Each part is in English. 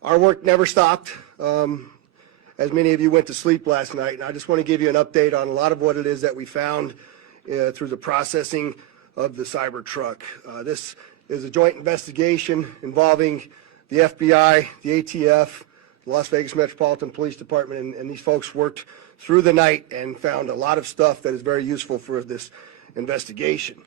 Our work never stopped. As many of you went to sleep last night, and I just want to give you an update on a lot of what it is that we found through the processing of the Cybertruck. This is a joint investigation involving the FBI, the ATF, the Las Vegas Metropolitan Police Department, and these folks worked through the night and found a lot of stuff that is very useful for this investigation.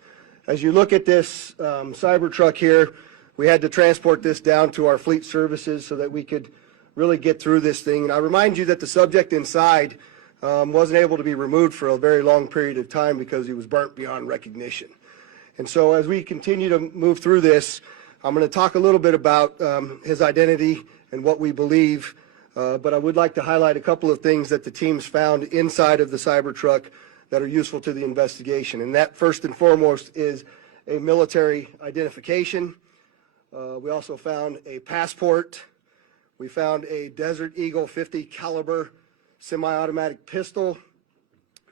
As you look at this Cybertruck here, we had to transport this down to our fleet services so that we could really get through this thing. And I remind you that the subject inside wasn't able to be removed for a very long period of time because he was burnt beyond recognition. And so as we continue to move through this, I'm going to talk a little bit about his identity and what we believe, but I would like to highlight a couple of things that the teams found inside of the Cybertruck that are useful to the investigation. And that, first and foremost, is a military identification. We also found a passport. We found a Desert Eagle 50 caliber semi-automatic pistol.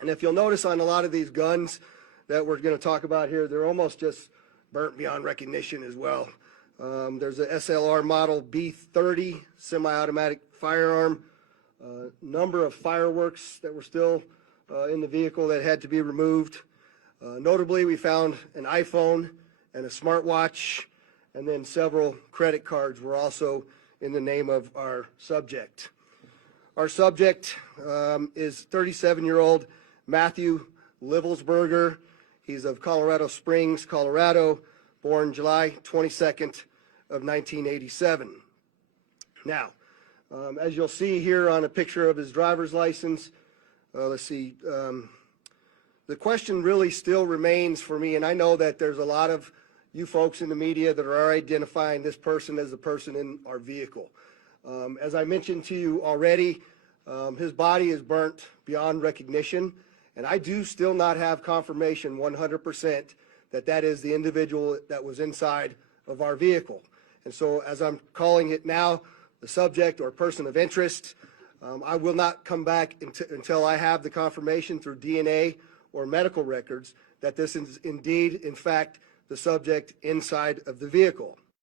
And if you'll notice on a lot of these guns that we're going to talk about here, they're almost just burnt beyond recognition as well. There's a SLR model B30 semi-automatic firearm, number of fireworks that were still in the vehicle that had to be removed. Notably, we found an iPhone and a smartwatch, and then several credit cards were also in the name of our subject. Our subject is 37-year-old Matthew Livelsberger. He's of Colorado Springs, Colorado, born July 22nd of 1987. Now, as you'll see here on a picture of his driver's license, let's see, the question really still remains for me, and I know that there's a lot of you folks in the media that are identifying this person as the person in our vehicle. As I mentioned to you already, his body is burnt beyond recognition, and I do still not have confirmation 100% that that is the individual that was inside of our vehicle. And so as I'm calling it now, the subject or person of interest, I will not come back until I have the confirmation through DNA or medical records that this is indeed, in fact, the subject inside of the vehicle.